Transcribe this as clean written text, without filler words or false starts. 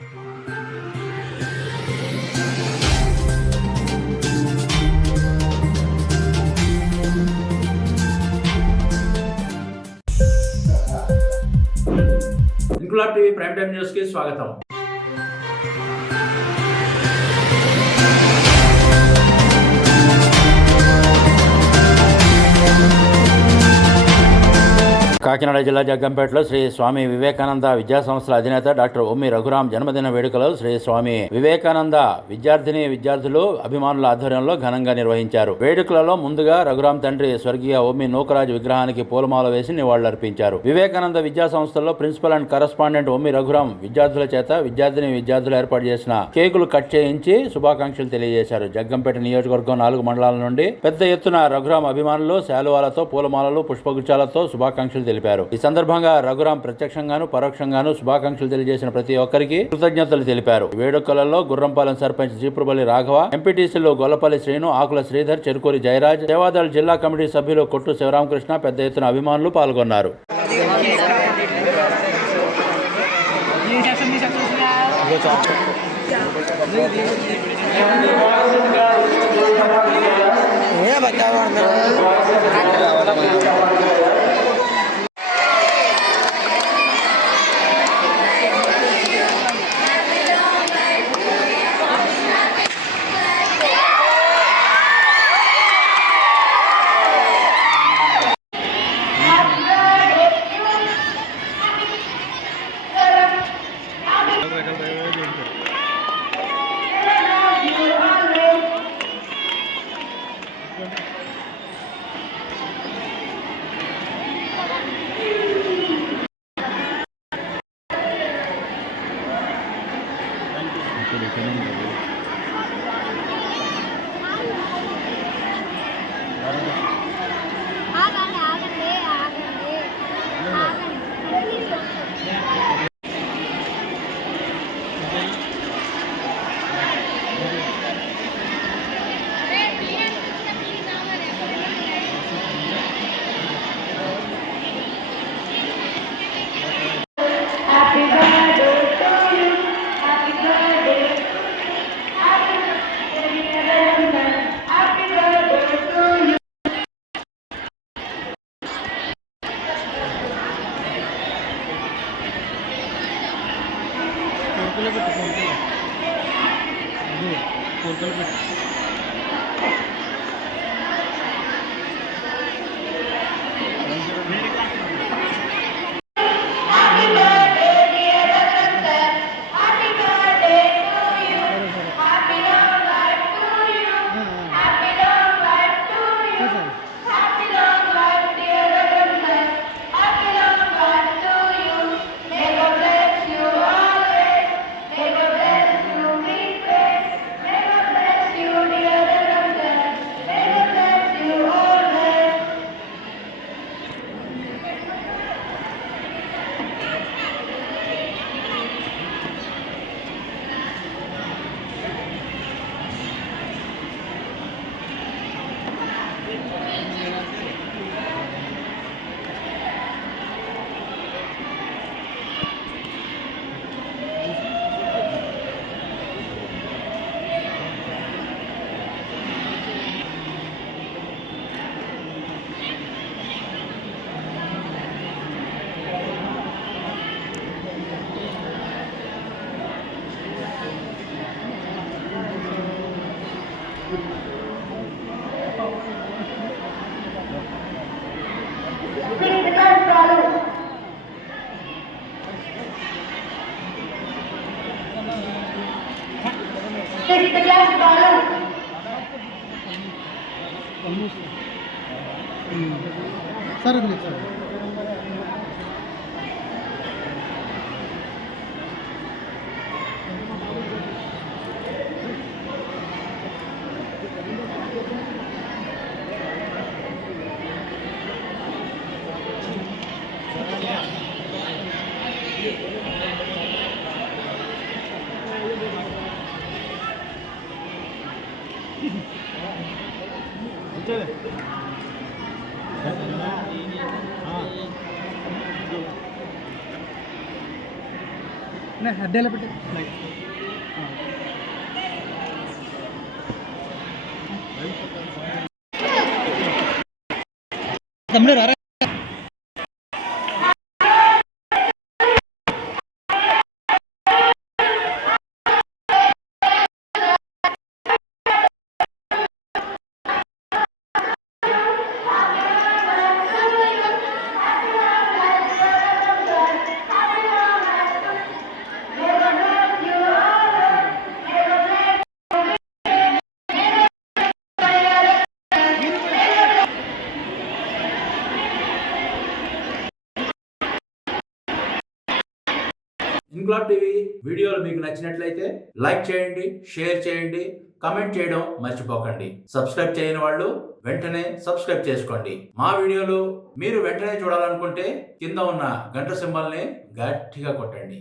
Inquilab TV prime time news కి స్వాగతం. కాకినాడ జిల్లా జగ్గంపేటలో శ్రీ స్వామి వివేకానంద విద్యా సంస్థల అధినేత డాక్టర్ ఒమ్మి రఘురాం జన్మదిన వేడుకలు శ్రీ స్వామి వివేకానంద విద్యార్థులు అభిమానుల ఆధ్వర్యంలో ఘనంగా నిర్వహించారు. వేడుకలలో ముందుగా రఘురాం తండ్రి స్వర్గీయ ఒమ్మి నూకరాజు విగ్రహానికి పూలమాల వేసి నివాళులర్పించారు. వివేకానంద విద్యా సంస్థల్లో principal and correspondent Ommi Raghuram విద్యార్థుల చేత విద్యార్థులు ఏర్పాటు చేసిన కేకులు కట్ చేయించి శుభాకాంక్షలు తెలియజేశారు. జగ్గంపేట నియోజకవర్గం 4 మండలాల నుండి పెద్ద ఎత్తున రఘురాం అభిమానులు శాలువాలతో, పూలమాలలు, పుష్పగుచ్చాలతో శుభాకాంక్షలు తెలిపారు. ఈ సందర్భంగా రఘురాం ప్రత్యక్షంగాను పరోక్షంగాను శుభాకాంక్షలు తెలియజేసిన ప్రతి ఒక్కరికి కృతజ్ఞతలు తెలిపారు. వేడుకలలో గుర్రంపాలెం సర్పంచ్ జీపురపల్లి రాఘవ, ఎంపీటీసీలు గొల్లపల్లి శ్రీను, ఆకుల శ్రీధర్, చెరుకూరి జయరాజ్, సేవాదళ జిల్లా కమిటీ సభ్యులు కొట్టు శివరామకృష్ణ పెద్ద ఎత్తున అభిమానులు పాల్గొన్నారు. అడ్డేలా పెట్టి తమ్ముడు రారా. ఇంక్లాబ్ టీవీ వీడియోలు మీకు నచ్చినట్లయితే లైక్ చేయండి, షేర్ చేయండి, కమెంట్ చేయడం మర్చిపోకండి. సబ్స్క్రైబ్ చేయని వాళ్ళు వెంటనే సబ్స్క్రైబ్ చేసుకోండి. మా వీడియోలు మీరు వెంటనే చూడాలనుకుంటే కింద ఉన్న గంట సింబల్ని గట్టిగా కొట్టండి.